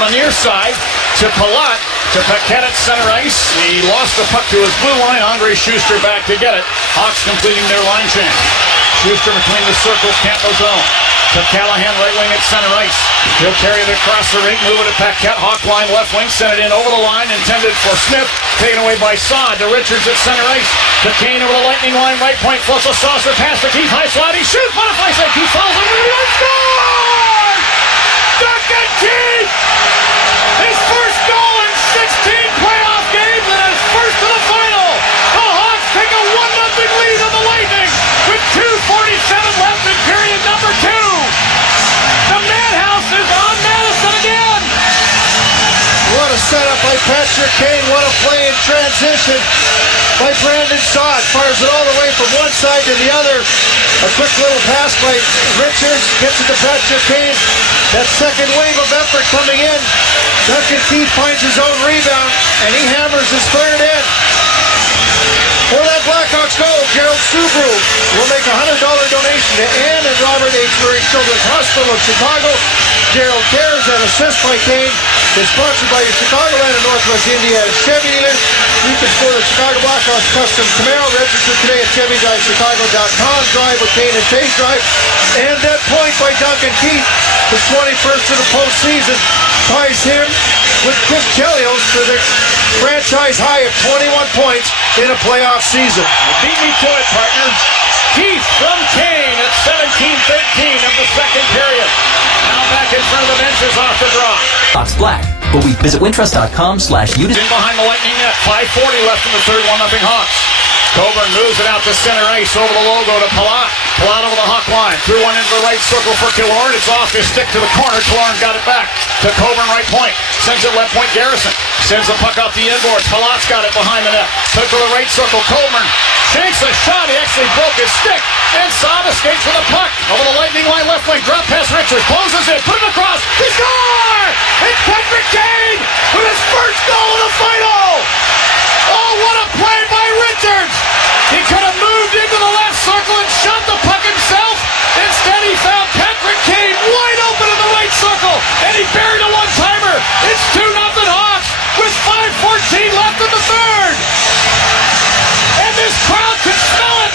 On the near side to Palat, to Paquette at center ice. He lost the puck to his blue line. Andre Schuster back to get it. Hawks completing their line change. Schuster between the circles, can't go zone. To Callahan, right wing at center ice. He'll carry it across the rink, move it to Paquette. Hawk line, left wing, sent it in over the line, intended for Smith. Taken away by Saad to Richards at center ice. To Kane over the Lightning line, right point, floats a saucer pass to Keith. High slot, he shoots, butterfly save. Keith falls over the line, score! Duncan Keith! His first goal in 16 playoff games and his first to the final. The Hawks take a 1-0 lead on the Lightning with 2:47 left in period number 2. The Madhouse is on Madison again. What a setup by Patrick Kane. What a play in transition by Brandon Saad. Fires it all the way from one side to the other. A quick little pass by Richards. Gets it to Patrick Kane. That second wave of effort coming in. Duncan Keith finds his own rebound, and he hammers his third in. For that Blackhawks goal, Gerald Subaru will make a $100 donation to Ann and Robert H. Murray Children's Hospital of Chicago. Gerald cares. That assist by Kane is sponsored by your Chicagoland and Northwest Indiana Chevy dealers. You can score the Chicago Blackhawks custom Camaro. Register today at ChevyDriveChicago.com. Drive with Kane and Chase Drive. And that point by Duncan Keith, his 21st of the postseason, ties him with Chris Chelios for the franchise high of 21 points in a playoff season. Beat me to it, partner. Keith from Kane at 17-13 of the second period. Now back in front of the benches off the draw. Hawks Black, but we visit wintrust.com/unit. In behind the Lightning net, 5:40 left in the third, 1-0 Hawks. Coburn moves it out to center ice over the logo to Palat. Palat over the Hawk line. Threw one into the right circle for Killorn. It's off his stick to the corner. Killorn got it back to Coburn, right point. Sends it left point, Garrison. Sends the puck off the inboard. Palat's got it behind the net. Took to the right circle. Coburn shanks a shot. He actually broke his stick. And Saad escapes with the puck. Over the Lightning line, left wing. Drop pass Richards. Closes it. Put it across. He scores! It's Patrick Kane with his first goal of the final. Oh, what a play by Richards! He could have moved into the left circle and shot the puck himself. Instead, he found Patrick Kane wide open in the right circle, and he buried a one-timer. It's 2-0 Hawks with 5:14 left in the third. And this crowd can smell it.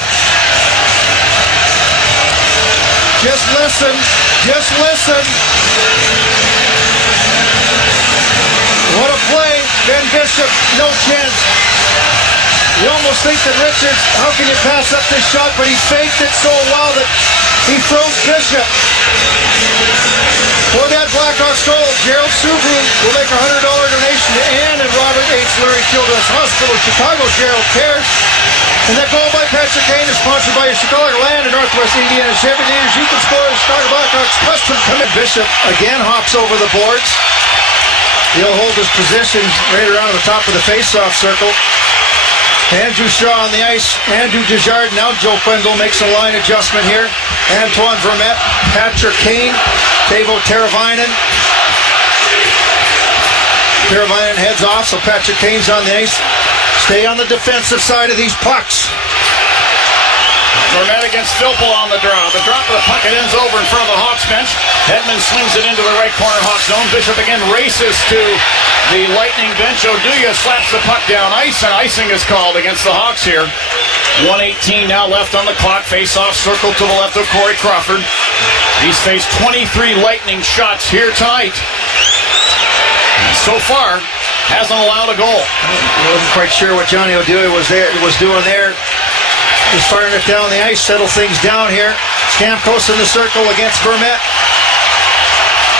Just listen. Just listen. What a play. Ben Bishop, no chance. You almost think that Richards, how can you pass up this shot? But he faked it so well that he throws Bishop. For that Blackhawks goal, Gerald Subaru will make a $100 donation to Ann and Robert H. Murray Children's Hospital, Chicago. Gerald cares. And that goal by Patrick Kane is sponsored by your Chicagoland and Northwest Indiana Chevy dealers. You can score the Chicago Blackhawks custom commit. Bishop again hops over the boards. He'll hold his position right around the top of the face-off circle. Andrew Shaw on the ice. Andrew Desjardins. Now Joe Quenneville makes a line adjustment here. Antoine Vermette. Patrick Kane. Teuvo Teravainen. Teravainen heads off, so Patrick Kane's on the ice. Stay on the defensive side of these pucks. Vermette against Philpol on the draw. The drop of the puck, it ends over in front of the Hawks bench. Hedman swings it into the right corner Hawks zone. Bishop again races to the Lightning bench. Oduya slaps the puck down ice, and icing is called against the Hawks here. 1:18 now left on the clock. Face-off circle to the left of Corey Crawford. He's faced 23 Lightning shots here tonight. So far, hasn't allowed a goal. I wasn't quite sure what Johnny Oduya was doing there. He's firing it down the ice, settle things down here. Stamkos in the circle against Vermette.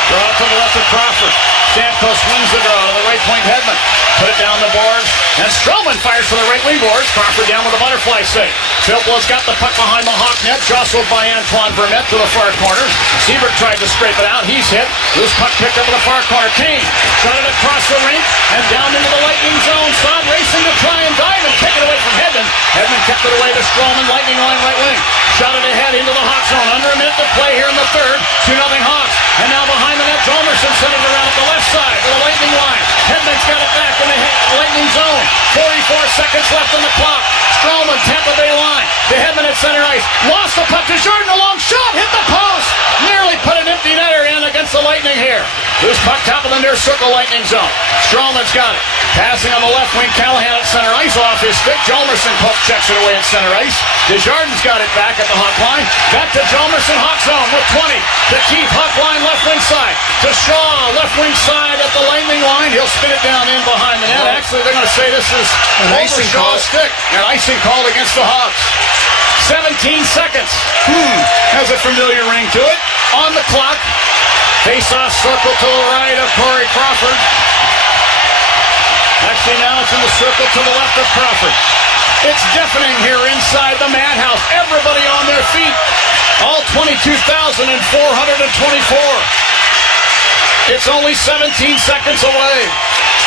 Draw to the left of Crawford. Stamkos wins the draw to the right point. Hedman put it down the boards, and Stroman fires for the right wing boards. Crawford down with a butterfly save. Philpol's got the puck behind the Hawk net, jostled by Antoine Vermette to the far corner. Siebert tried to scrape it out. He's hit. Loose puck picked up in the far corner. Kane shot it across the rink and down into the Lightning zone. Saad racing to try and dive and take it away from Hedman. Hedman kept it away to Stroman. Lightning line right wing. Shot it ahead into the Hawk zone. Under a minute to play here in the third. 2-0 Hawks. And now behind the net, Jomerson sent it around at the left side to the Lightning line. Hedman's got it back in the Lightning zone. 44 seconds left on the clock. Stroman, Tampa Bay line. To Hedman at center ice. Lost the puck to Jordan. A long shot. Hit the post. Nearly put an empty netter in against the Lightning here. Loose puck top of the near circle Lightning zone. Stroman's got it. Passing on the left wing. Callahan at center ice off his stick. Jalmerson poke checks it away at center ice. Desjardins got it back at the Hawk line. Back to Jalmerson, Hawk zone with 20. To Keith, Hawk line left wing side. To Shaw, left wing side at the Lightning line. He'll spin it down in behind the net. Actually, they're going to say this is an icing call. Stick. An icing called against the Hawks. 17 seconds. Has a familiar ring to it. On the clock. Face-off circle to the right of Corey Crawford. Actually, now it's in the circle to the left of Crawford. It's deafening here inside the Madhouse. Everybody on their feet. All 22,424. It's only 17 seconds away.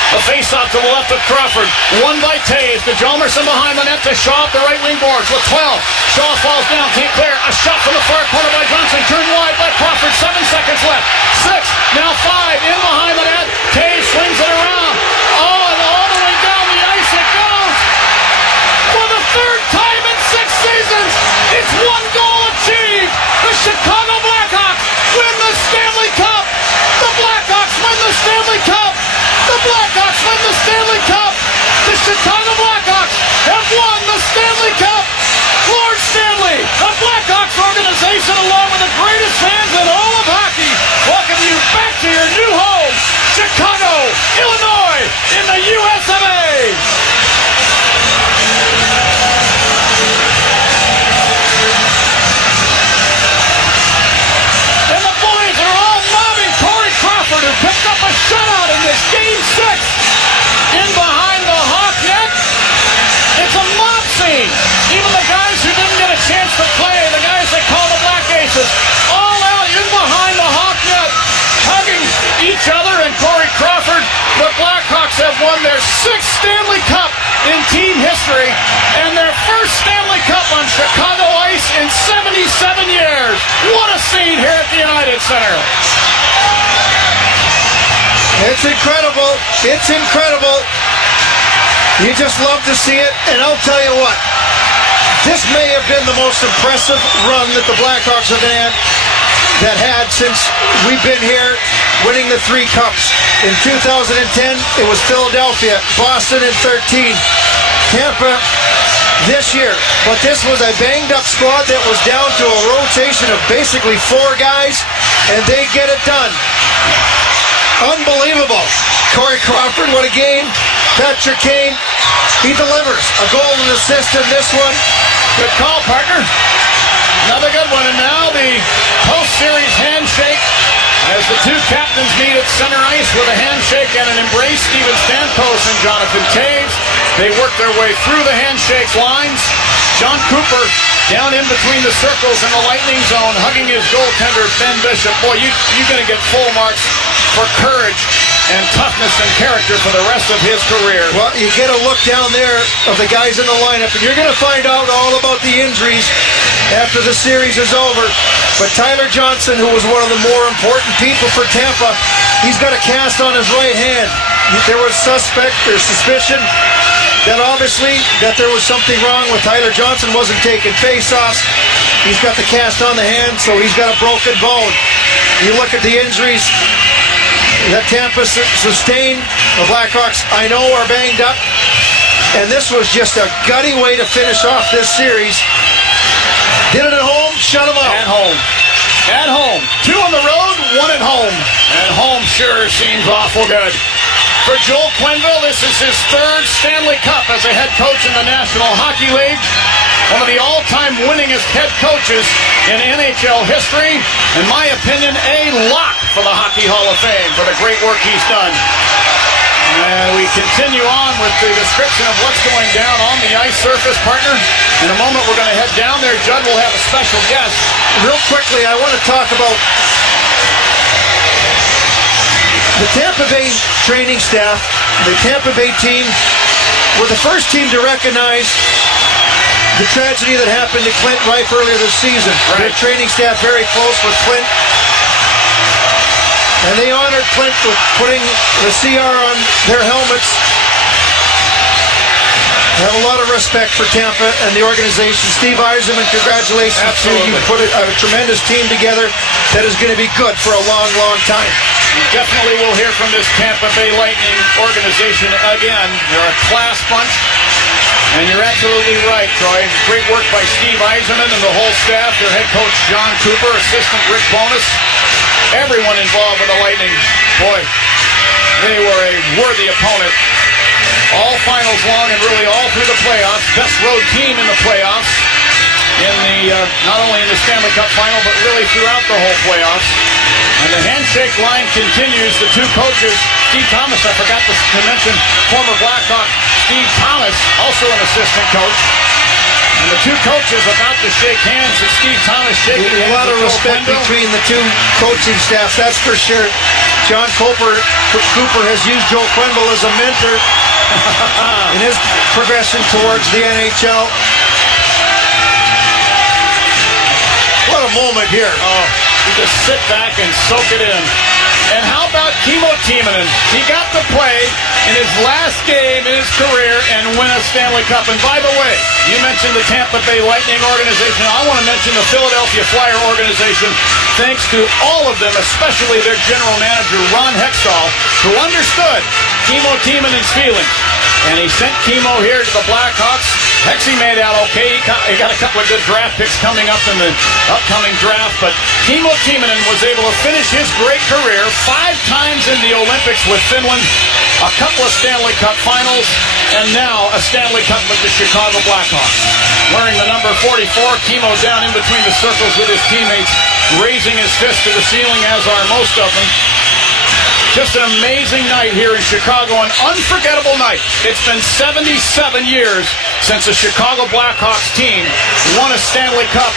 A face-off to the left of Crawford. Won by Taves. To Jalmerson behind the net to Shaw at the right wing boards with 12. Shaw falls down, can't clear. A shot from the far corner by Johnson. Turned wide by Crawford. 7 seconds left. 6, now 5. In behind the net. Taves swings it around. Oh, and all the way down the ice it goes. For the third time in 6 seasons, it's 1 goal achieved. The Chicago Blackhawks win the Stanley Cup. The Blackhawks win the Stanley Cup. The Blackhawks win the Stanley Cup. The Chicago Blackhawks have won the Stanley Cup. Lord Stanley, the Blackhawks organization, along with the greatest fans in all of hockey, welcome you back to your new home, Chicago, Illinois, in the US of A. And the boys are all mobbing Corey Crawford, who picked up a shutout in this Game 6. In behind the Hawk net. It's a mob scene. Even the guys who didn't get a chance to play, the guys they call the Black Aces, all out in behind the Hawk net, hugging each other. And Corey Crawford, the Blackhawks have won their 6th Stanley Cup in team history and their first Stanley Cup on Chicago ice in 77 years. What a scene here at the United Center. It's incredible. It's incredible. You just love to see it. And I'll tell you what, this may have been the most impressive run that the Blackhawks have had since we've been here winning the 3 cups. In 2010, it was Philadelphia, Boston in 13, Tampa this year. But this was a banged-up squad that was down to a rotation of basically 4 guys, and they get it done. Unbelievable. Corey Crawford, what a game. Patrick Kane, he delivers. A goal and assist in this one. Good call, partner. Another good one. And now the post-series handshake as the 2 captains meet at center ice with a handshake and an embrace. Steven Stamkos and Jonathan Taves. They work their way through the handshake lines. John Cooper down in between the circles in the Lightning zone, hugging his goaltender, Ben Bishop. Boy, you're going to get full marks for courage and toughness and character for the rest of his career. Well, you get a look down there of the guys in the lineup, and you're going to find out all about the injuries after the series is over. But Tyler Johnson, who was one of the more important people for Tampa, he's got a cast on his right hand. There was suspicion that obviously that there was something wrong with Tyler Johnson. Wasn't taking face-offs. He's got the cast on the hand, so he's got a broken bone. You look at the injuries that Tampa sustained. The Blackhawks, I know, are banged up. And this was just a gutty way to finish off this series. Did it at home, shut them out. At home. At home. 2 on the road, 1 at home. And home sure seems awful good. For Joel Quenneville, this is his 3rd Stanley Cup as a head coach in the National Hockey League. One of the all-time winningest head coaches in NHL history. In my opinion, a lock for the Hockey Hall of Fame for the great work he's done. And we continue on with the description of what's going down on the ice surface, partner. In a moment, we're going to head down there. Judd will have a special guest. Real quickly, I want to talk about the Tampa Bay training staff. The Tampa Bay team were the first team to recognize the tragedy that happened to Clint Rife earlier this season. Right. Their training staff very close with Clint. And they honored Clint with putting the CR on their helmets. I have a lot of respect for Tampa and the organization. Steve Yzerman, congratulations. Absolutely. You put a tremendous team together that is going to be good for a long, long time. You definitely will hear from this Tampa Bay Lightning organization again. They're a class bunch. And you're absolutely right, Troy. Great work by Steve Yzerman and the whole staff. Their head coach, John Cooper, assistant Rick Bowness. Everyone involved with the Lightning. Boy, they were a worthy opponent. All finals long and really all through the playoffs. Best road team in the playoffs. In the not only in the Stanley Cup final, but really throughout the whole playoffs. And the handshake line continues. The two coaches, Steve Thomas, I forgot to mention, former Blackhawk Steve Thomas, also an assistant coach. And the two coaches about to shake hands. And Steve Thomas shaking hands. A lot of respect between the two coaching staffs, that's for sure. John Cooper has used Joe Quenneville as a mentor in his progression towards the NHL. What a moment here. Oh, you just sit back and soak it in. And how about Kimmo Timonen? He got to play in his last game in his career and win a Stanley Cup. And by the way, you mentioned the Tampa Bay Lightning organization. I want to mention the Philadelphia Flyer organization. Thanks to all of them, especially their general manager, Ron Hextall, who understood Kimmo Timonen's feelings. And he sent Kimmo here to the Blackhawks. Hexy made out okay. He got a couple of good draft picks coming up in the upcoming draft. But Kimmo Timonen was able to finish his great career 5 times in the Olympics with Finland, a couple of Stanley Cup finals, and now a Stanley Cup with the Chicago Blackhawks. Wearing the number 44, Kimmo down in between the circles with his teammates, raising his fist to the ceiling, as are most of them. Just an amazing night here in Chicago, an unforgettable night. It's been 77 years since the Chicago Blackhawks team won a Stanley Cup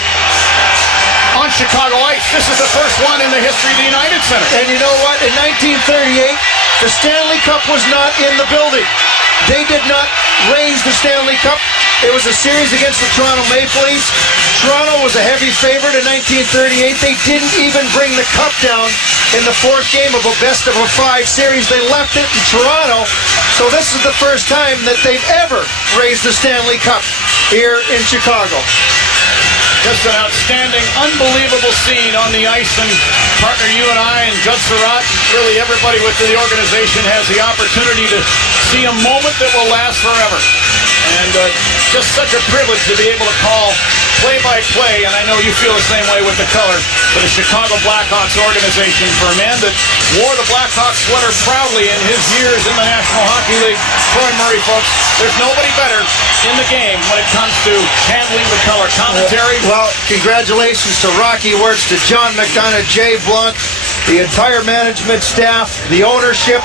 on Chicago ice. This is the first one in the history of the United Center. And you know what? In 1938, the Stanley Cup was not in the building. They did not raise the Stanley Cup. It was a series against the Toronto Maple Leafs. Toronto was a heavy favorite in 1938. They didn't even bring the cup down in the fourth game of a best-of-5 series. They left it in Toronto. So this is the first time that they've ever raised the Stanley Cup here in Chicago. Just an outstanding, unbelievable scene on the ice, and partner, you and I and Judd Surratt, really everybody within the organization has the opportunity to see a moment that will last forever. And just such a privilege to be able to call play-by-play, and I know you feel the same way with the color, for the Chicago Blackhawks organization, for a man that wore the Blackhawks sweater proudly in his years in the National Hockey League. Troy Murray, folks, there's nobody better in the game when it comes to handling the color commentary. Well, congratulations to Rocky Wirtz, to John McDonough, Jay Blunt, the entire management staff, the ownership.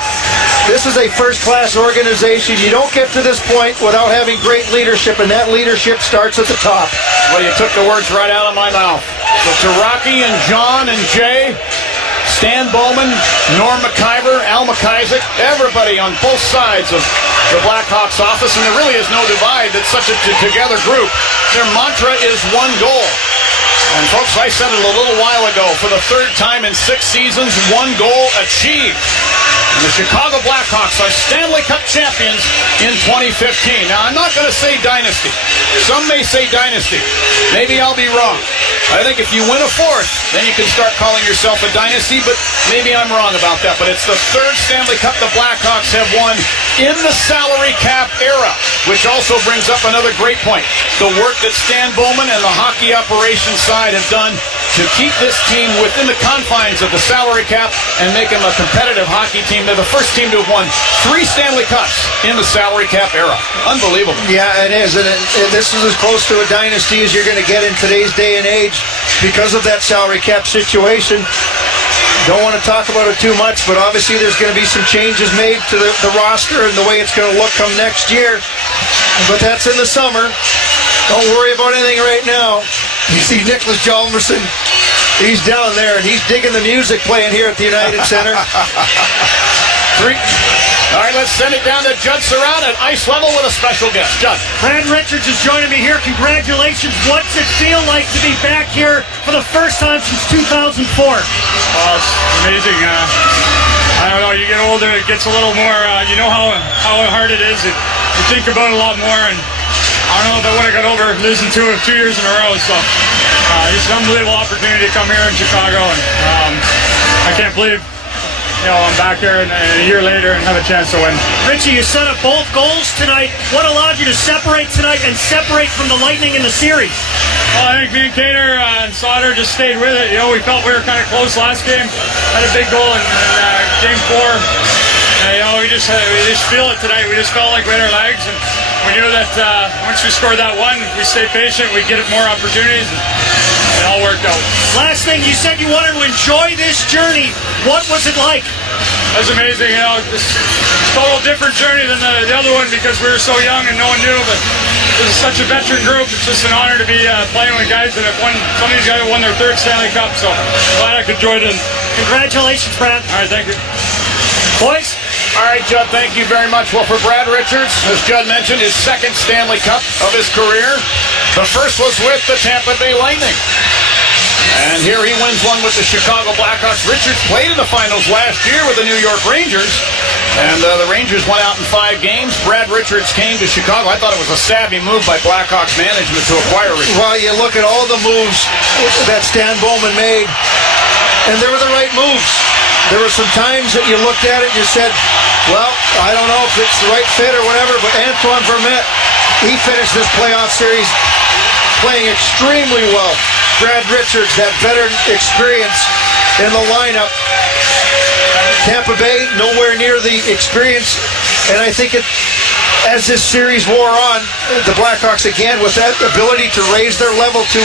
This is a first-class organization. You don't get to this point without having great leadership, and that leadership starts at the top. Well, you took the words right out of my mouth. So to Rocky and John and Jay, Stan Bowman, Norm McIver, Al McIsaac, everybody on both sides of the Blackhawks office, and there really is no divide. That's such a together group. Their mantra is one goal. And folks, I said it a little while ago, for the third time in 6 seasons, one goal achieved. And the Chicago Blackhawks are Stanley Cup champions in 2015. Now, I'm not going to say dynasty. Some may say dynasty. Maybe I'll be wrong. I think if you win a fourth, then you can start calling yourself a dynasty, but maybe I'm wrong about that. But it's the third Stanley Cup the Blackhawks have won in the salary cap era, which also brings up another great point. The work that Stan Bowman and the hockey operations side have done to keep this team within the confines of the salary cap and make them a competitive hockey team. They're the first team to have won 3 Stanley Cups in the salary cap era. Unbelievable. Yeah, it is. And this is as close to a dynasty as you're going to get in today's day and age because of that salary cap situation. Don't want to talk about it too much, but obviously there's going to be some changes made to the roster and the way it's going to look come next year. But that's in the summer. Don't worry about anything right now. You see Nicholas Hjalmarsson, he's down there, and he's digging the music playing here at the United Center. All right, let's send it down to Judd Surratt at ice level with a special guest. Judd. Brad Richards is joining me here. Congratulations. What's it feel like to be back here for the first time since 2004? Oh, it's amazing. I don't know, you get older, it gets a little more, you know how hard it is. You think about it a lot more, and I don't know if I would have got over losing 2 years in a row. So it's an unbelievable opportunity to come here in Chicago, and I can't believe I'm back there and a year later and have a chance to win. Richie, you set up both goals tonight. What allowed you to separate tonight and separate from the Lightning in the series? Well, I think me and Kaner and Sauter just stayed with it. We felt we were kind of close last game. Had a big goal in game 4. We just feel it tonight. We just felt like we had our legs, and we knew that once we scored that one, if we stay patient, we'd get more opportunities. And it all worked out. Last thing, you said you wanted to enjoy this journey. What was it like? It was amazing. This total different journey than the other one because we were so young and no one knew. But this is such a veteran group. It's just an honor to be playing with guys that have won. Some of these guys have won their 3rd Stanley Cup. So glad I could join in. Congratulations, Brad. All right, thank you. Boys. All right, Judd, thank you very much. Well, for Brad Richards, as Judd mentioned, his 2nd Stanley Cup of his career. The first was with the Tampa Bay Lightning. And here he wins one with the Chicago Blackhawks. Richards played in the finals last year with the New York Rangers. And the Rangers went out in 5 games. Brad Richards came to Chicago. I thought it was a savvy move by Blackhawks management to acquire Richards. Well, you look at all the moves that Stan Bowman made, and they were the right moves. There were some times that you looked at it and you said, well, I don't know if it's the right fit or whatever, but Antoine Vermette, he finished this playoff series playing extremely well. Brad Richards, that veteran experience in the lineup. Tampa Bay, nowhere near the experience, and I think as this series wore on, the Blackhawks again with that ability to raise their level to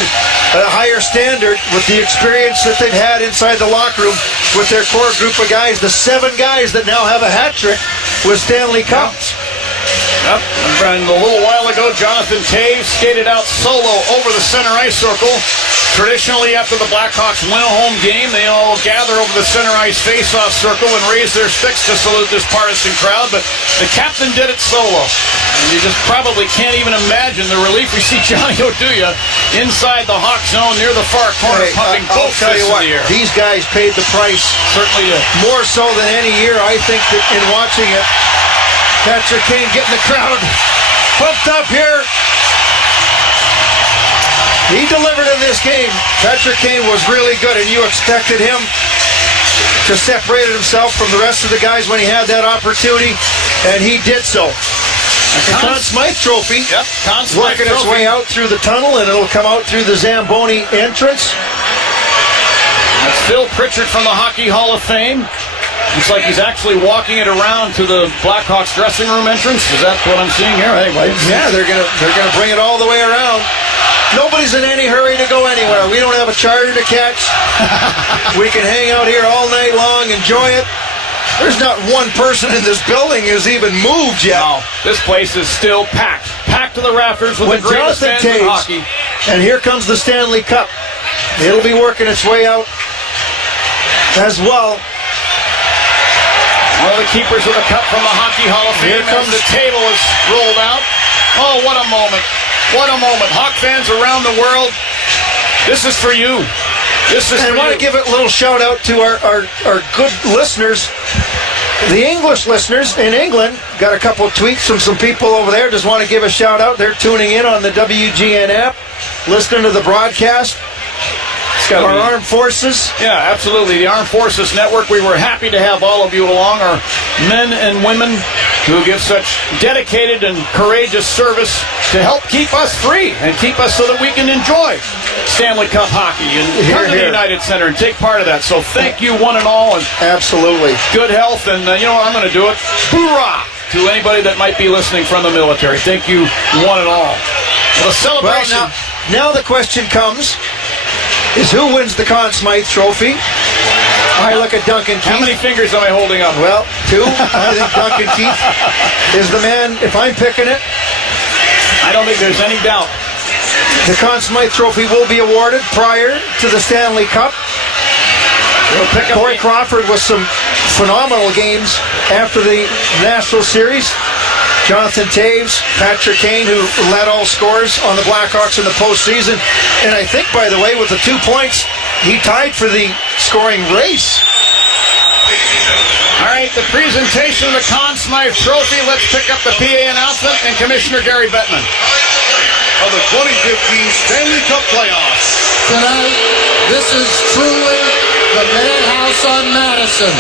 a higher standard with the experience that they've had inside the locker room with their core group of guys, the 7 guys that now have a hat trick with Stanley Cups. Yep. And a little while ago, Jonathan Toews skated out solo over the center ice circle. Traditionally, after the Blackhawks win a home game, they all gather over the center ice face-off circle and raise their sticks to salute this partisan crowd, but the captain did it solo. And you just probably can't even imagine the relief we see Johnny Oduya inside the Hawk zone near the far corner, pumping both fists in the air. These guys paid the price. Certainly did. More so than any year, I think, that in watching it. Patrick Kane getting the crowd pumped up here. He delivered in this game. Patrick Kane was really good, and you expected him to separate himself from the rest of the guys when he had that opportunity, and he did so. The Conn Smythe Trophy, working its way out through the tunnel, and it'll come out through the Zamboni entrance. That's Phil Pritchard from the Hockey Hall of Fame. Looks like he's actually walking it around to the Blackhawks dressing room entrance. Is that what I'm seeing here? Anyway, yeah, they're gonna bring it all the way around. Nobody's in any hurry to go anywhere. We don't have a charter to catch. We can hang out here all night long, enjoy it. There's not one person in this building who's even moved yet. No, this place is still packed. Packed to the rafters with the greatest fans in hockey. And here comes the Stanley Cup. It'll be working its way out as well. One of the keepers of the cup from the Hockey Hall of Fame. Here comes the table is rolled out. Oh, what a moment. What a moment. Hawk fans around the world, this is for you. This is for you. I want to give a little shout out to our good listeners. The English listeners in England got a couple of tweets from some people over there. Just want to give a shout out. They're tuning in on the WGN app, listening to the broadcast. Our armed forces. Yeah, absolutely. The Armed Forces Network. We were happy to have all of you along, our men and women who give such dedicated and courageous service to help keep us free and keep us so that we can enjoy Stanley Cup hockey and come to the United Center and take part of that. So thank you one and all. And absolutely. Good health. And you know what? I'm going to do it. Hoorah to anybody that might be listening from the military. Thank you one and all. Well, the celebration. Well, now the question comes, is who wins the Conn Smythe Trophy? I look at Duncan Keith. How many fingers am I holding up? Well, 2. I think Duncan Keith is the man. If I'm picking it, I don't think there's any doubt. The Conn Smythe Trophy will be awarded prior to the Stanley Cup. Corey Crawford with some phenomenal games after the National Series. Jonathan Toews, Patrick Kane, who led all scores on the Blackhawks in the postseason. And I think, by the way, with the 2 points, he tied for the scoring race. All right, the presentation of the Conn Smythe Trophy. Let's pick up the PA announcement and Commissioner Gary Bettman. Of the 2015 Stanley Cup playoffs. Tonight, this is truly the Madhouse on Madison.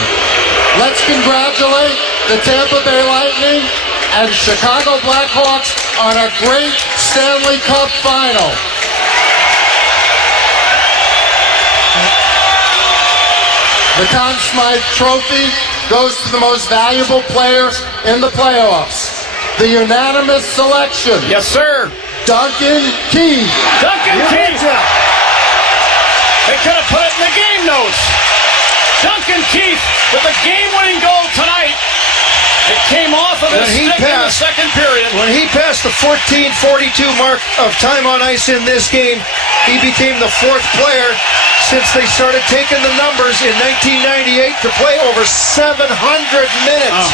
Let's congratulate the Tampa Bay Lightning and Chicago Blackhawks on a great Stanley Cup final. The Conn Smythe Trophy goes to the most valuable player in the playoffs. The unanimous selection. Yes, sir. Duncan Keith. Duncan Keith. They could have put it in the game notes. Duncan Keith with the game-winning goal tonight. It came off of his stick in the second period. When he passed the 14:42 mark of time on ice in this game, he became the fourth player since they started taking the numbers in 1998 to play over 700 minutes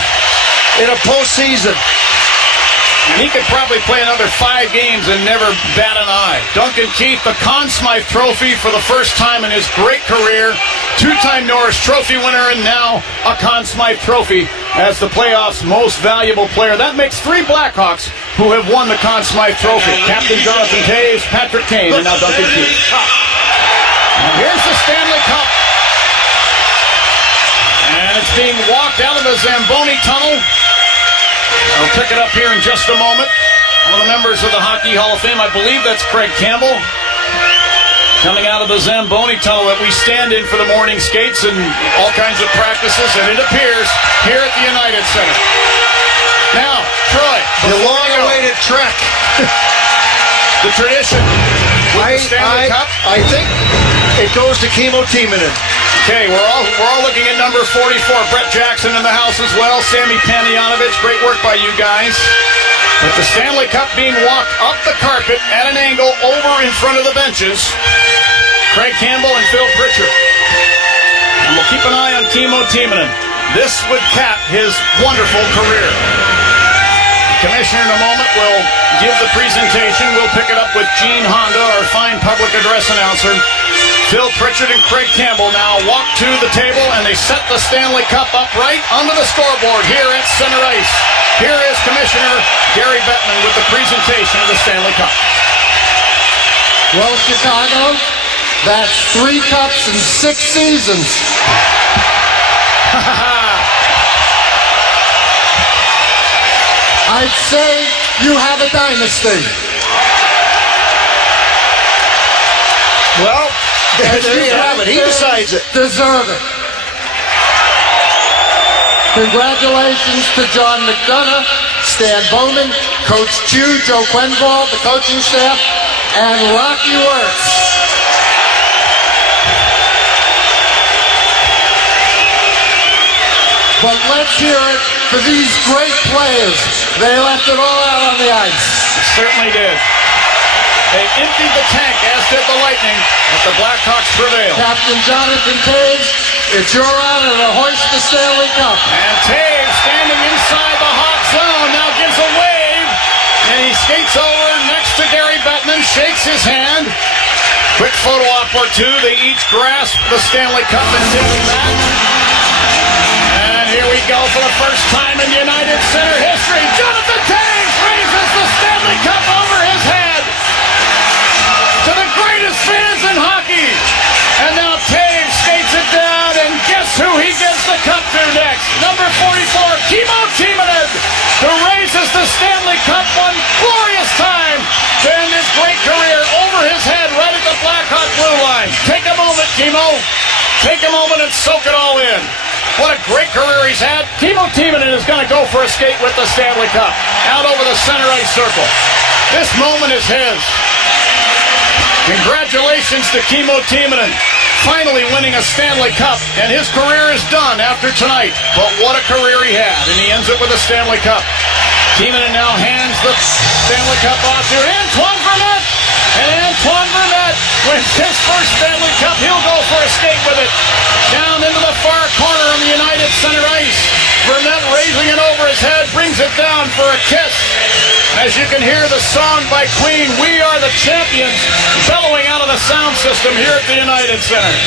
in a postseason. And he could probably play another 5 games and never bat an eye. Duncan Keith, the Conn Smythe Trophy for the first time in his great career. 2-time Norris Trophy winner and now a Conn Smythe Trophy as the playoffs' most valuable player. That makes 3 Blackhawks who have won the Conn Smythe Trophy. Captain Jonathan Toews, Patrick Kane, and now Duncan Keith. And here's the Stanley Cup. And it's being walked out of the Zamboni Tunnel. I'll pick it up here in just a moment. One of the members of the Hockey Hall of Fame, I believe that's Craig Campbell, coming out of the Zamboni Tunnel that we stand in for the morning skates and all kinds of practices, and it appears here at the United Center. Now, Troy, The long-awaited trek. the tradition with the Stanley Cup. I think it goes to Kimmo Timonen. Okay, we're all looking at number 44. Brett Jackson in the house as well. Sammy Panayonovich, great work by you guys. With the Stanley Cup being walked up the carpet at an angle over in front of the benches, Craig Campbell and Phil Pritchard. And we'll keep an eye on Kimmo Timonen. This would cap his wonderful career. The commissioner in a moment will give the presentation. We'll pick it up with Gene Honda, our fine public address announcer. Phil Pritchard and Craig Campbell now walk to the table and they set the Stanley Cup up right under the scoreboard here at center ice. Here is Commissioner Gary Bettman with the presentation of the Stanley Cup. Well, Chicago, that's 3 cups in 6 seasons. I'd say you have a dynasty. Well, there you have it. He decides it. Deserve it. Congratulations to John McDonough, Stan Bowman, Coach Chu, Joe Quenvall, the coaching staff, and Rocky Wirtz. But let's hear it for these great players. They left it all out on the ice. Certainly did. They emptied the tank, as did the Lightning, but the Blackhawks prevailed. Captain Jonathan Toews, it's your honor to hoist the Stanley Cup. And Toews, standing inside the hot zone, now gives a wave, and he skates over next to Gary Bettman, shakes his hand. Quick photo op or two. They each grasp the Stanley Cup and tip it back. And here we go for the first time in United Center history. Jonathan Toews raises the Stanley Cup over his head. To the greatest fans in hockey. And now Toews skates it down, and guess who he gives the cup to next? Number 44, Kimmo Timonen, who raises the Stanley Cup one glorious time to end his great career over his head right at the Blackhawk blue line. Take a moment, Kimmo. Take a moment and soak it all in. What a great career he's had. Kimmo Timonen is going to go for a skate with the Stanley Cup out over the center ice circle. This moment is his. Congratulations to Kimmo Timonen, finally winning a Stanley Cup, and his career is done after tonight. But what a career he had, and he ends it with a Stanley Cup. Timonen now hands the Stanley Cup off to Antoine Vermette, and Antoine Vermette wins his first Stanley Cup. He'll go for a skate with it down into the far corner on the United Center ice. Vermette raising it over his head, brings it down for a kiss. As you can hear the song by Queen, "We Are the Champions," bellowing out of the sound system here at the United Center.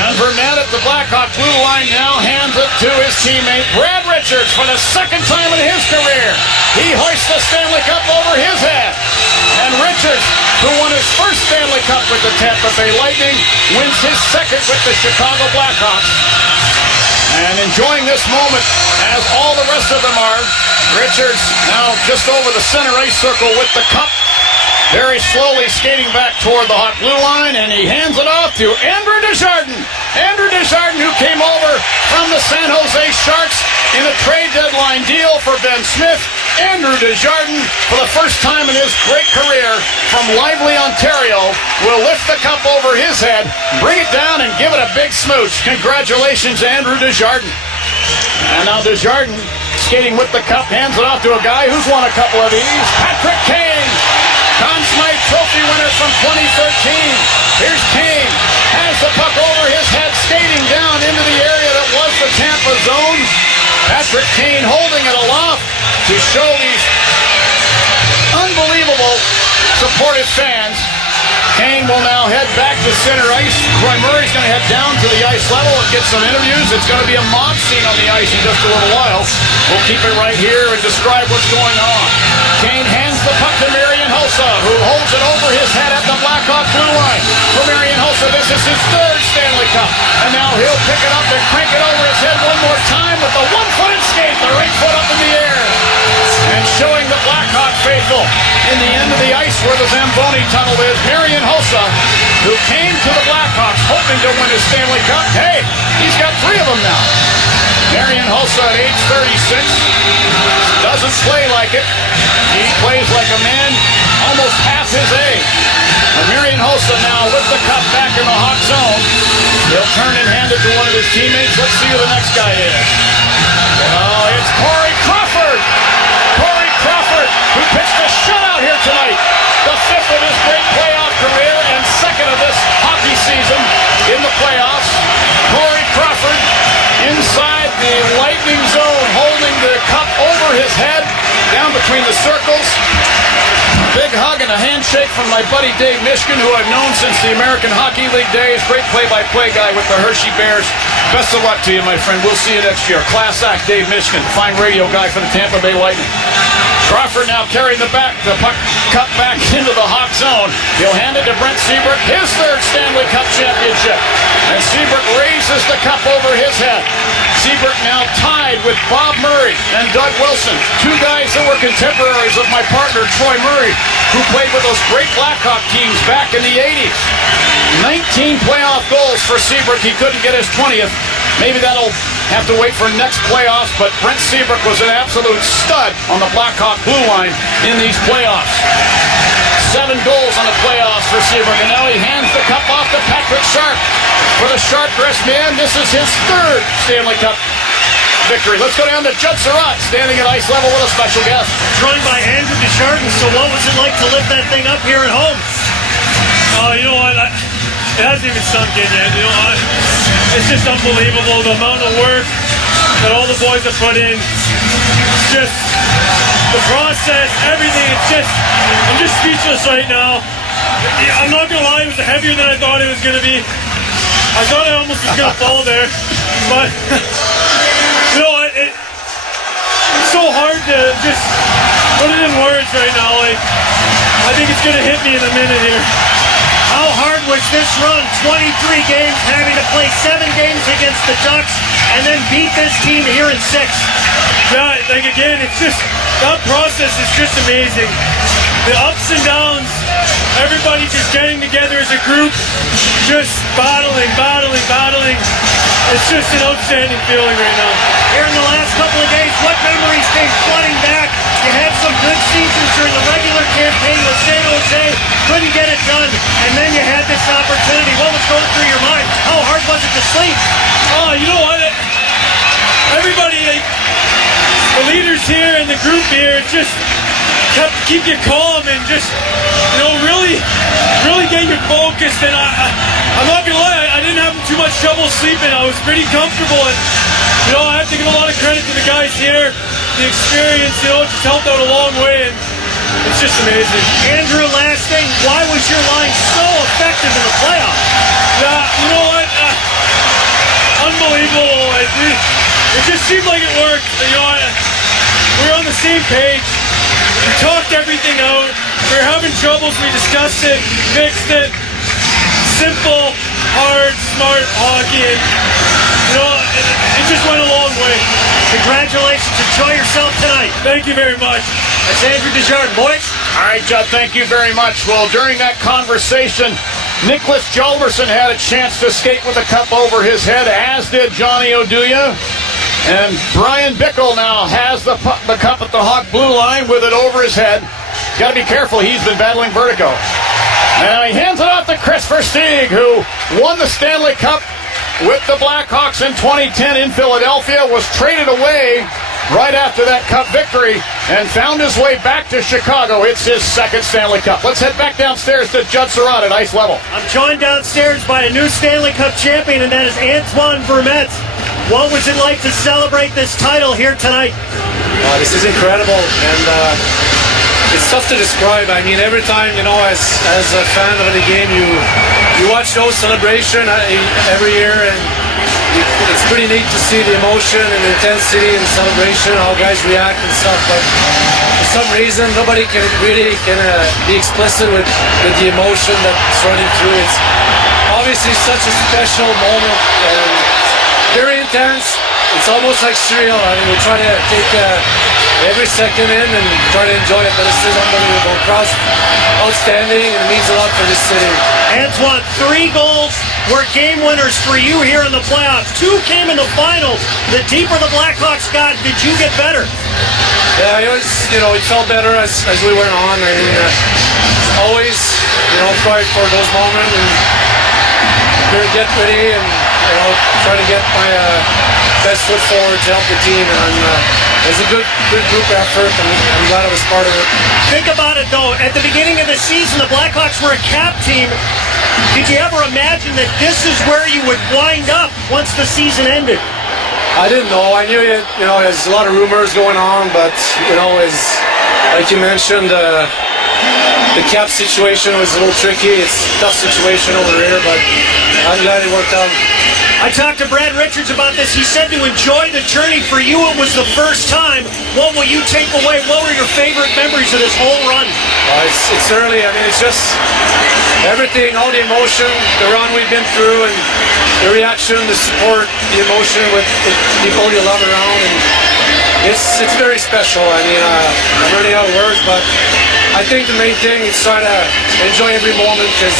And Vermette at the Blackhawk blue line now hands it to his teammate Brad Richards for the second time in his career. He hoists the Stanley Cup over his head. And Richards, who won his first Stanley Cup with the Tampa Bay Lightning, wins his second with the Chicago Blackhawks. And enjoying this moment, as all the rest of them are. Richards now just over the center ice circle with the cup. Very slowly skating back toward the hot blue line, and he hands it off to Andrew Desjardins. Andrew Desjardins, who came over from the San Jose Sharks in a trade deadline deal for Ben Smith. Andrew Desjardins, for the first time in his great career from Lively, Ontario, will lift the cup over his head, bring it down, and give it a big smooch. Congratulations, Andrew Desjardins. And now Desjardins, skating with the cup, hands it off to a guy who's won a couple of these, Patrick Kane. Conn Smythe Trophy winner from 2013. Here's Kane. Has the puck over his head, skating down into the area that was the Tampa zone. Patrick Kane holding it aloft to show these unbelievable supportive fans. Kane will now head back to center ice. Troy Murray's going to head down to the ice level and get some interviews. It's going to be a mob scene on the ice in just a little while. We'll keep it right here and describe what's going on. Kane hands the puck to Marian Hossa, who holds it over his head at the Blackhawk blue line. For Marian Hossa, this is his third Stanley Cup. And now he'll pick it up and crank it over his head one more time with the one-footed skate, the right foot up in the air. And showing the Blackhawk faithful in the end of the ice where the Zamboni tunnel is, Marian Hossa, who came to the Blackhawks hoping to win his Stanley Cup. Hey, he's got 3 of them now. Marian Hossa at age 36 doesn't play like it. He plays like a man almost half his age. And Marian Hossa now with the cup back in the hot zone. He'll turn and hand it to one of his teammates. Let's see who the next guy is. Oh, it's Corey Crawford. Corey Crawford, who pitched a shutout here tonight. The 5th of his great playoff career and 2nd of this hockey season in the playoffs. Corey Crawford inside the Lightning zone, holding the cup over his head, down between the circles. A big hug and a handshake from my buddy Dave Mishkin, who I've known since the American Hockey League days. Great play-by-play guy with the Hershey Bears. Best of luck to you, my friend. We'll see you next year. Class act, Dave Mishkin, fine radio guy for the Tampa Bay Lightning. Crawford now carrying the puck cut back into the Hawk zone. He'll hand it to Brent Seabrook, his 3rd Stanley Cup championship. And Seabrook raises the cup over his head. Seabrook now tied with Bob Murray and Doug Wilson, 2 guys that were contemporaries of my partner Troy Murray, who played with those great Blackhawk teams back in the 80s. 19 playoff goals for Seabrook. He couldn't get his 20th. Maybe that'll have to wait for next playoffs, but Brent Seabrook was an absolute stud on the Blackhawk blue line in these playoffs. 7 goals on the playoffs for Seabrook, and now he hands the cup off to Patrick Sharp. For the sharp-dressed man, this is his 3rd Stanley Cup victory. Let's go down to Judd Surratt, standing at ice level with a special guest. Joined by Andrew Desjardins. So what was it like to lift that thing up here at home? You know what? It hasn't even sunk in yet. You know, it's just unbelievable the amount of work that all the boys have put in. It's just the process, everything. I'm just speechless right now. I'm not gonna lie, it was heavier than I thought it was gonna be. I thought I almost was gonna fall there, but you know what? It's so hard to just put it in words right now. Like, I think it's gonna hit me in a minute here. How hard was this run? 23 games, having to play 7 games against the Ducks, and then beat this team here in 6. Yeah, like again, it's just, that process is just amazing. The ups and downs, everybody just getting together as a group, just battling. It's just an outstanding feeling right now. Here in the last couple of days, what memories came flooding back? You had some good seasons during the regular campaign with San Jose, couldn't get it done, and then you had this opportunity. What was going through your mind? How hard was it to sleep? Oh, you know what? Everybody, the leaders here and the group here, just keep you calm and just, really get you focused. And I'm not gonna lie, I didn't have too much trouble sleeping. I was pretty comfortable, and I have to give a lot of credit to the guys here. The experience, just helped out a long way, and it's just amazing. Andrew, last thing, why was your line so effective in the playoffs? Yeah, you know what? Unbelievable. It just seemed like it worked. We were on the same page. We talked everything out. we were having troubles. We discussed it, fixed it. Simple, hard, smart hockey. And, it just went a long way. Congratulations. Enjoy yourself tonight. Thank you very much. That's Andrew Desjardins, boys. All right, Judd, thank you very much. Well, during that conversation, Nicholas Jalverson had a chance to skate with the cup over his head, as did Johnny Oduya. And Brian Bickle now has the cup at the Hawk blue line with it over his head. Got to be careful. He's been battling vertigo. Now he hands it off to Chris Versteeg, who won the Stanley Cup with the Blackhawks in 2010 in Philadelphia, was traded away right after that Cup victory and found his way back to Chicago. It's his second Stanley Cup. Let's head back downstairs to Judd Surratt at ice level. I'm joined downstairs by a new Stanley Cup champion, and that is Antoine Vermette. What was it like to celebrate this title here tonight? This is incredible, and it's tough to describe. I mean, every time, as a fan of the game, you watch those celebrations every year, and it's pretty neat to see the emotion and the intensity and the celebration, how guys react and stuff. But for some reason, nobody can really be explicit with the emotion that's running through. It's obviously such a special moment and very intense. It's almost like surreal. I mean, we try to take every second in and try to enjoy it, but this is unbelievable. Cross outstanding, and it means a lot for this city. Antoine, 3 goals were game winners for you here in the playoffs. 2 came in the finals. The deeper the Blackhawks got, did you get better? Yeah, it felt better as we went on. I mean, always, fight for those moments and get ready and try to get my best foot forward to help the team. And it's a good group effort, and I'm glad I was part of it. Think about it, though. At the beginning of the season, the Blackhawks were a cap team. Did you ever imagine that this is where you would wind up once the season ended? I didn't know. I knew there's a lot of rumors going on, but like you mentioned, the cap situation was a little tricky. It's a tough situation over here, but I'm glad it worked out. I talked to Brad Richards about this. He said to enjoy the journey. For you, it was the first time. What will you take away? What were your favorite memories of this whole run? It's early. I mean, it's just everything, all the emotion, the run we've been through, and the reaction, the support, the emotion with people you love around, and it's very special. I mean, I'm running out of words, but I think the main thing is try to enjoy every moment because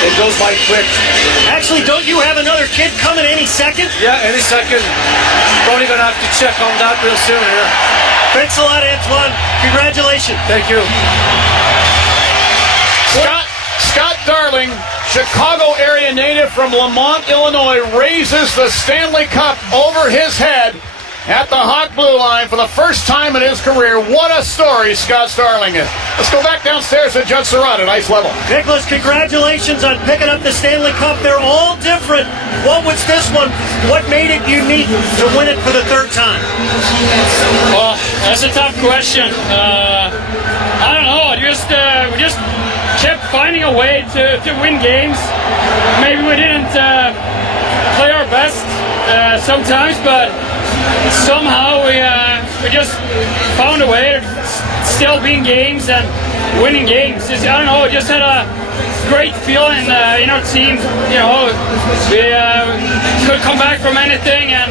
it goes by quick. Actually, don't you have another kid coming any second? Yeah, any second. Probably going to have to check on that real soon here. Thanks a lot, Antoine. Congratulations. Thank you. Scott Darling, Chicago area native from Lamont, Illinois, raises the Stanley Cup over his head at the Hawk blue line for the first time in his career. What a story Scott Darling is. Let's go back downstairs to Judd Surratt at ice level. Nicholas, congratulations on picking up the Stanley Cup. They're all different. What was this one? What made it unique to win it for the third time? Well, that's a tough question. I don't know. We just kept finding a way to win games. Maybe we didn't play our best sometimes, but somehow we just found a way to still win games and winning games. I don't know, we just had a great feeling in our team. We could come back from anything, and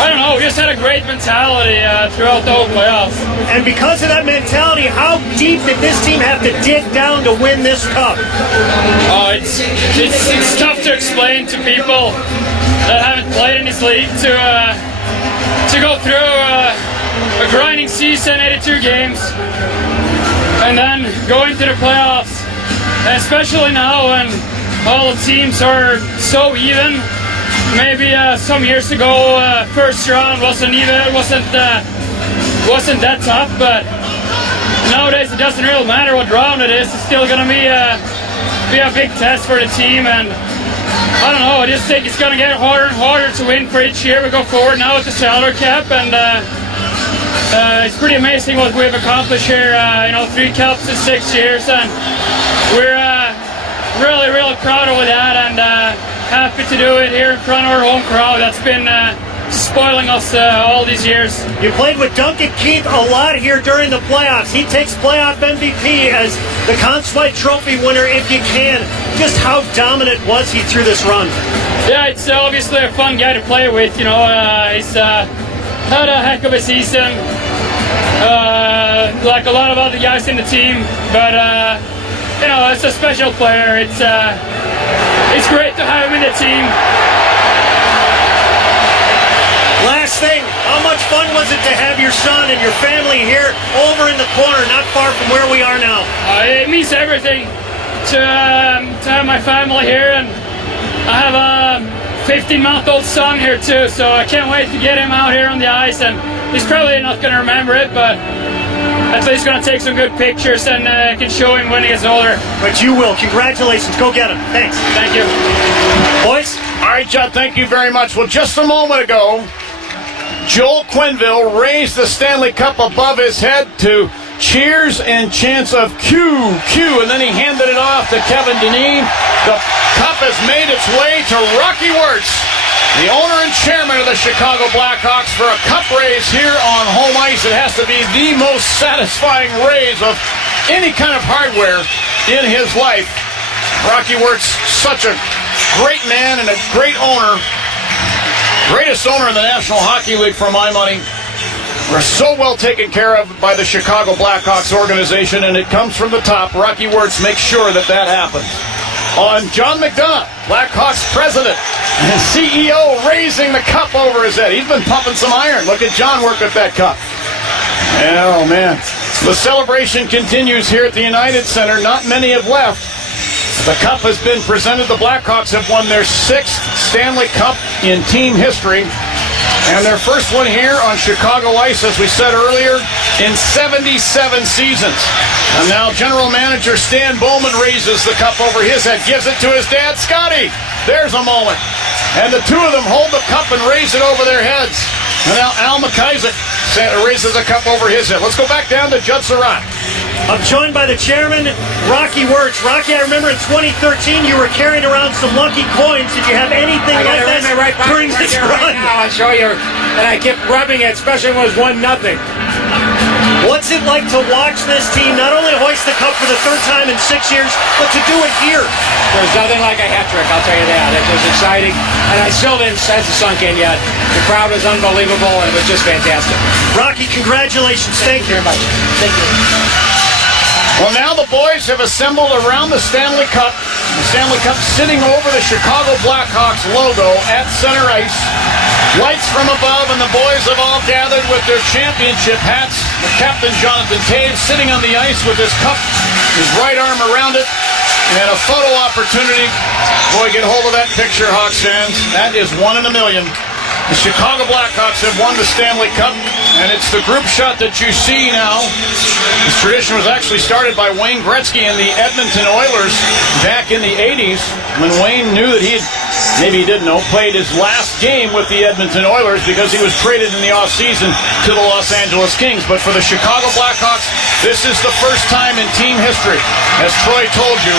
I don't know, we just had a great mentality throughout the whole playoffs. And because of that mentality, how deep did this team have to dig down to win this cup? Oh, it's tough to explain to people that haven't played in this league to go through a grinding season, 82 games, and then go into the playoffs, and especially now when all the teams are so even. Maybe some years ago, first round wasn't that tough, but nowadays it doesn't really matter what round it is. It's still going to be a big test for the team, and I don't know, I just think it's going to get harder and harder to win for each year we go forward now with the salary cap, and it's pretty amazing what we've accomplished here, 3 cups in 6 years, and we're really, really proud of that, and happy to do it here in front of our home crowd. That's been spoiling us all these years. You played with Duncan Keith a lot here during the playoffs. He takes playoff MVP as the Conn Smythe Trophy winner if you can. Just how dominant was he through this run? Yeah, it's obviously a fun guy to play with. You know, he's had a heck of a season, like a lot of other guys in the team. But you know, it's a special player. It's great to have him in the team. Last thing, how much fun was it to have your son and your family here over in the corner, not far from where we are now? It means everything to have my family here, and I have a 15-month-old son here too, so I can't wait to get him out here on the ice. And he's probably not going to remember it, but at least going to take some good pictures and can show him when he gets older. But you will. Congratulations. Go get him. Thanks. Thank you. Boys? All right, John, thank you very much. Well, just a moment ago, Joel Quenneville raised the Stanley Cup above his head to cheers and chants of Q, Q, and then he handed it off to Kevin Dineen. The cup has made its way to Rocky Wirtz, the owner and chairman of the Chicago Blackhawks, for a cup raise here on home ice. It has to be the most satisfying raise of any kind of hardware in his life. Rocky Wirtz, such a great man and a great owner. Greatest owner in the National Hockey League for my money. We're so well taken care of by the Chicago Blackhawks organization, and it comes from the top. Rocky Wirtz makes sure that that happens. On John McDonough, Blackhawks president and CEO, raising the cup over his head. He's been pumping some iron. Look at John work with that cup. Oh, man. The celebration continues here at the United Center. Not many have left. The cup has been presented. The Blackhawks have won their 6th Stanley Cup in team history, and their first one here on Chicago ice, as we said earlier, in 77 seasons. And now General Manager Stan Bowman raises the cup over his head, gives it to his dad, Scotty. There's a moment. And the two of them hold the cup and raise it over their heads. And now Al McIsaac raises a cup over his head. Let's go back down to Judd Surratt. I'm joined by the chairman, Rocky Wirtz. Rocky, I remember in 2013 you were carrying around some lucky coins. Did you have anything like that during this run? Right now, I'll show you. And I kept rubbing it, especially when it was 1-0. What's it like to watch this team not only hoist the cup for the 3rd time in 6 years, but to do it here? There's nothing like a hat trick, I'll tell you that. It was exciting, and I still hasn't sunk in yet. The crowd was unbelievable, and it was just fantastic. Rocky, congratulations. Thank you very much. Thank you. Well, now the boys have assembled around the Stanley Cup. The Stanley Cup sitting over the Chicago Blackhawks logo at center ice. Lights from above, and the boys have all gathered with their championship hats. The captain, Jonathan Toews, sitting on the ice with his cup, his right arm around it, and a photo opportunity. Boy, get hold of that picture, Hawks fans. That is 1 in a million. The Chicago Blackhawks have won the Stanley Cup, and it's the group shot that you see now. This tradition was actually started by Wayne Gretzky and the Edmonton Oilers back in the 80s, when Wayne knew that he had, maybe he didn't know, played his last game with the Edmonton Oilers because he was traded in the offseason to the Los Angeles Kings. But for the Chicago Blackhawks, this is the first time in team history. As Troy told you,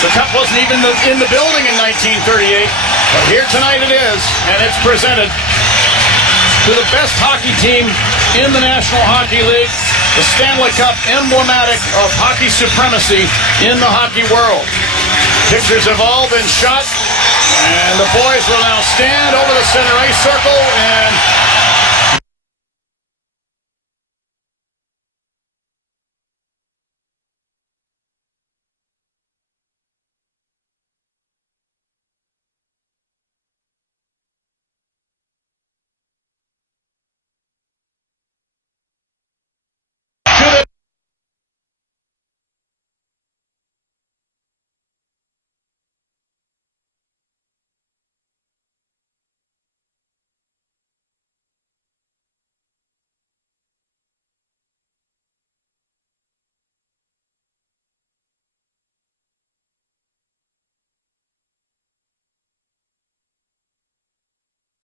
the cup wasn't even in the building in 1938, but here tonight it is, and it's presented to the best hockey team in the National Hockey League, the Stanley Cup, emblematic of hockey supremacy in the hockey world. Pictures have all been shot, and the boys will now stand over the center ice circle and